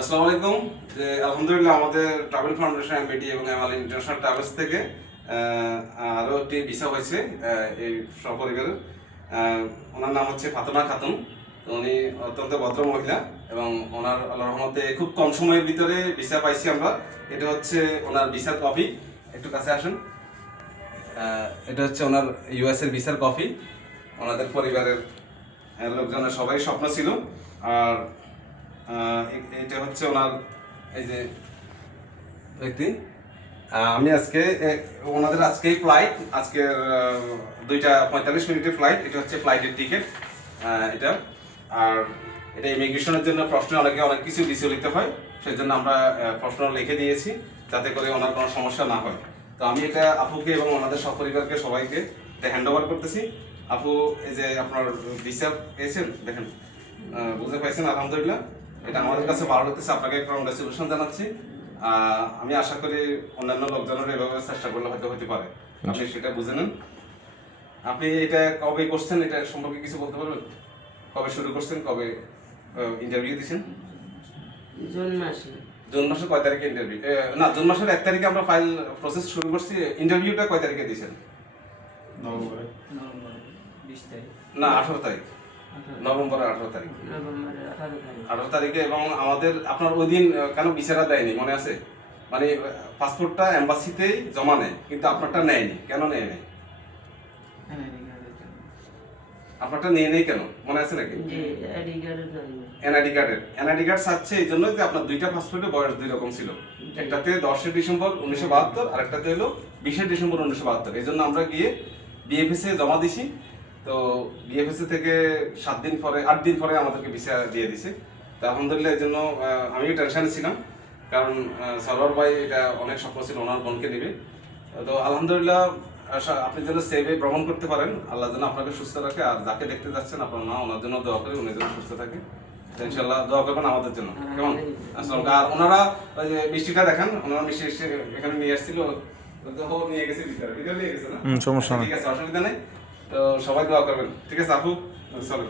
আসসালামু আলাইকুম। আলহামদুলিল্লাহ আমাদের ট্রাভেল ফাউন্ডেশন এমবিডি এবং এমআল ইন্টারন্যাশনাল ট্রাভেলস থেকে আরও একটি ভিসা হয়েছে এই সপরিবারের। ওনার নাম হচ্ছে ফাতেমা খাতুন। তো উনি অত্যন্ত ভদ্র মহিলা এবং ওনার আল্লাহ রহমতে খুব কম সময়ের ভিতরে ভিসা পাইছি আমরা। এটা হচ্ছে ওনার ভিসার কপি। একটু কাছে আসুন। এটা হচ্ছে ওনার ইউএস এর ভিসার কপি। ওনাদের পরিবারের লোকজনের সবাই স্বপ্ন ছিল। আর এটা হচ্ছে ওনার, এই যে ব্যক্তি আমি আজকে ওনাদের আজকেই ফ্লাইট আজকের দুইটা পঁয়তাল্লিশ মিনিটের ফ্লাইট এটা হচ্ছে ফ্লাইটের টিকিট এটা। আর এটা ইমিগ্রেশনের জন্য প্রশ্ন অনেকে অনেক কিছু বিচলিত হয় সেই জন্য আমরা প্রশ্ন লিখে দিয়েছি, যাতে করে ওনার কোনো সমস্যা না হয়। তো আমি এটা আপুকে এবং ওনাদের সপরিবারকে সবাইকে হ্যান্ড ওভার করতেছি। আপু, এই যে আপনার ভিসা পেয়েছেন? দেখেন বুঝতে পাইছেন আলহামদুলিল্লাহ। এটা আমাদের কাছে ভালো লাগতেছে আপনাকে কংগ্রেচুলেশন জানাচ্ছি। আমি আশা করি অন্যান্য লোকজনের এভাবে চেষ্টা করলে হয়তো হতে পারে। আপনি সেটা বুঝে নেন। আপনি এটা কবে করছেন এটা সম্পর্কে কিছু বলতে পারবেন? কবে শুরু করছেন কবে ইন্টারভিউ দিয়েছেন জুন মাসে। জুন মাসের কয় তারিখে ইন্টারভিউ না জুন মাসের এক তারিখে আমরা ফাইল প্রসেস শুরু করছি। ইন্টারভিউটা কয় তারিখে দিয়েছেন? নভেম্বরে। নভেম্বর বিশ তারিখ। না আঠারো তারিখ। নভেম্বরের আঠারো তারিখ। আঠারো তারিখে। এবং আমাদের আপনার ওই দিন কেন বিচারা দেয়নি মনে আছে? মানে পাসপোর্টটা এম্বাসিতেই জমা নেয় কিন্তু আপনারটা নেয়নি। কেন নেয় নাই। আপনারটা নিয়ে নেই কেন? মনে আছে নাকি? এনআইডি কার্ডের এনআইডি কার্ড চাচ্ছে এই জন্য যে আপনার দুইটা পাসপোর্টের বয়স দুই রকম ছিল। একটাতে দশই ডিসেম্বর উনিশশো বাহাত্তর আর একটাতে হলো বিশে ডিসেম্বর উনিশশো বাহাত্তর। এই জন্য আমরা গিয়ে বিএফএস এ জমা দিছি। তো বিএফএস থেকে সাত দিন পরে আট দিন পরে আমাদেরকে ভিসা দিয়ে দিছে। তো আলহামদুলিল্লাহ এই জন্য আমিও টেনশনে ছিলাম। কারণ সরোয়ার ভাই এটা অনেক স্বপ্ন ছিল ওনার বোনকে নেবে। তো আলহামদুলিল্লাহ আপনি যেন সেভে ভ্রমণ করতে পারেন আল্লাহ যেন আপনাকে সুস্থ রাখে। আর যাকে দেখতে যাচ্ছেন আপনার মা ওনার জন্য দোয়া করি উনি যেন সুস্থ থাকে। ইনশাল্লাহ দোয়া করবেন আমাদের জন্য। কেমন? আসসালাম আর ওনারা ওই যে মিষ্টিটা দেখান ওনারা মিষ্টি এসে এখানে নিয়ে আসছিল। তো নিয়ে গেছে ভিতরে। ভিতরে নিয়ে গেছে না? সমস্যা আচ্ছা, ঠিক আছে অসুবিধা নেই। তো সবাই দোয়া করবেন। ঠিক আছে আপু? চলো।